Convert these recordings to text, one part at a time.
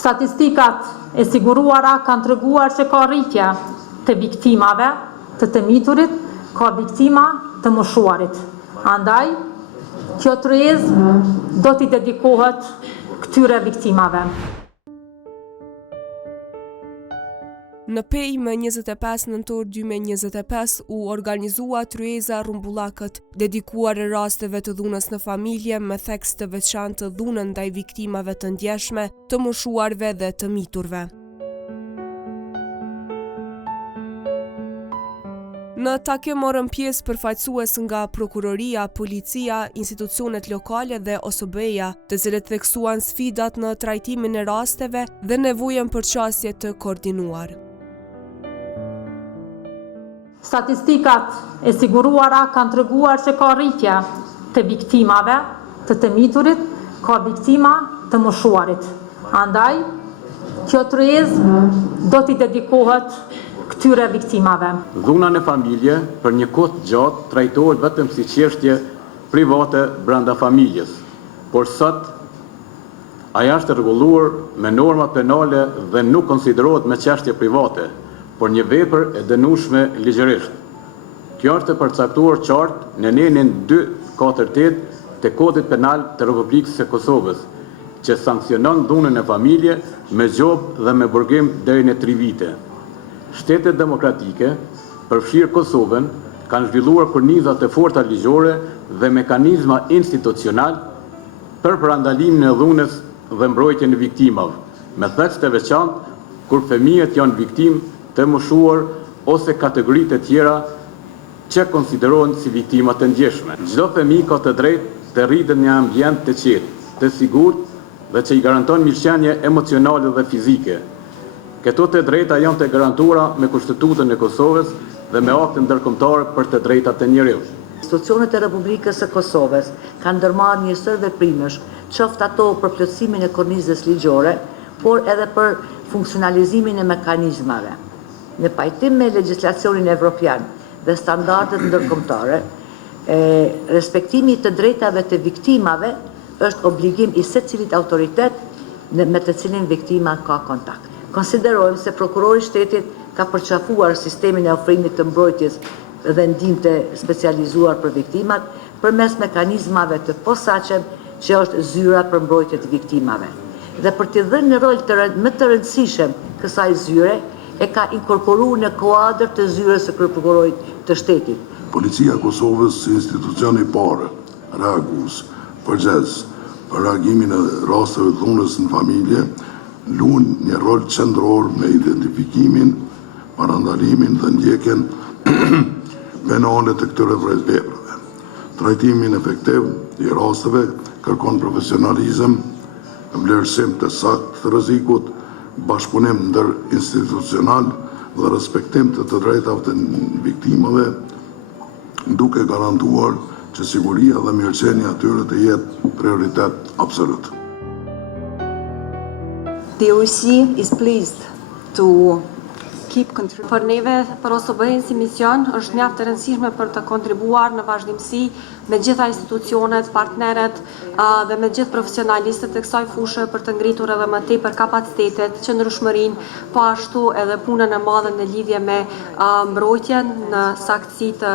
Statistikat e siguruara kanë treguar që ka rritje të viktimave të miturit, ka viktima të moshuarit. Andaj, kjo tërheqje do t'i dedikohet këtyre viktimave. Në Pej më 25 nëntor 2025 u organizua tryeza Rrumbullakët, dedikuar rasteve të dhunës në familje me theks të veçantë të dhunën ndaj viktimave të ndjeshme, të moshuarve dhe të miturve. Në takim morën pjesë përfaqësues nga prokuroria, policia, institucionet lokale dhe OSB-ja, të cilët theksuan sfidat në trajtimin e rasteve dhe nevojën për qasje të koordinuar. Statistikat e siguruara kanë treguar që ka rritje të viktimave të miturit, ka viktima të moshuarit. Andaj, kjo tërheqje do t'i dedikohet këtyre viktimave. Dhuna në familje për një kohë gjatë trajtohet vetëm si çështje private brenda familjes, por sot ajo është rregulluar me norma penale dhe nuk konsiderohet me çështje private, por një vepër e dënueshme ligjërisht. Kjo është e përcaktuar qartë në nenin 248 të Kodit Penal të Republikës së Kosovës, që sankcionon dhunën e familje me gjobë dhe me burgim deri në 3 vite. Shtetet demokratike, përfshirë Kosovën, kanë zhvilluar korniza të forta ligjore dhe mekanizma institucional për parandalimin e dhunës dhe mbrojtjen e viktimave, me theks të veçantë kur fëmijët janë viktimë të moshuar ose kategoritë të tjera që konsiderohen si viktima të ndjeshme. Çdo fëmijë ka të drejtë të rritet në një ambient të qetë, të sigurt dhe që i garanton mirëqenie emocionale dhe fizike. Këto të drejta janë të garantuara me Kushtetutën e Kosovës dhe me akte ndërkombëtare për të drejtat e njeriut. Institucionet e Republikës së Kosovës kanë ndërmarrë një sër veprimesh, qoftë ato për plotësimin e kornizës ligjore, por edhe për funksionalizimin e mekanizmave. Në pajtim me legjislacionin evropian dhe standardet ndërkombëtare, respektimi të drejtave të viktimave është obligim i secilit autoritet me të cilin viktima ka kontakt. Konsiderojmë se prokurori i shtetit ka përqafuar sistemin e ofrimit të mbrojtjes dhe ndihmë të specializuar për viktimat përmes mekanizmave të posaçëm që është zyra për mbrojtje të viktimave. Dhe për t'i dhënë një rol më të rëndësishëm kësaj zyre, e ka inkorporuar në kuadër të zyrës së kryeprokurorit të shtetit. Policia e Kosovës si institucion i parë, reagues, përgjegjës për reagimin e rasteve të dhunës në familje, luan një rol qendror me identifikimin, parandalimin dhe ndjekjen penale të këtyre veprave. Trajtimin efektiv i rasteve kërkon profesionalizëm, vlerësim të saktë të rrezikut, bashkëpunim ndërinstitucional dhe respektim të drejtave të viktimave, duke garantuar që siguria dhe mirëqenia e tyre të jetë prioritet absolut. The OSCE is pleased to keep contributing. Për neve, për OSB-n si mision, është mjaft e rëndësishme për të kontribuar në vazhdimsi me gjitha institucionet, partneret dhe me gjithë profesionalistët e kësaj fushë për të ngritur edhe më tepër kapacitetet, qëndrueshmërinë, po ashtu edhe punën e madhe në lidhje me mbrojtjen në saktësi të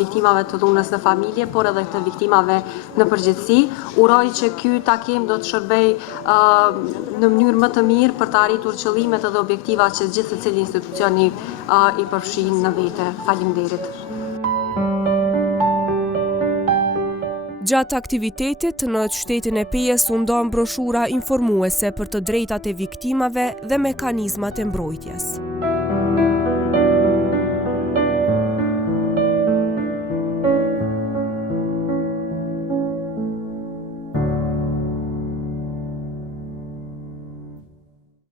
viktimave të dhunës në familje, por edhe të viktimave në përgjithësi. Uroj që ky takim do të shërbej në mënyrë më të mirë për të arritur qëllimet edhe objektivat që gjithë secili institucioni i përfshin në vete. Faleminderit. Gjatë aktivitetit në qytetin e Pejës u ndan broshura informuese për të drejtat e viktimave dhe mekanizmat e mbrojtjes.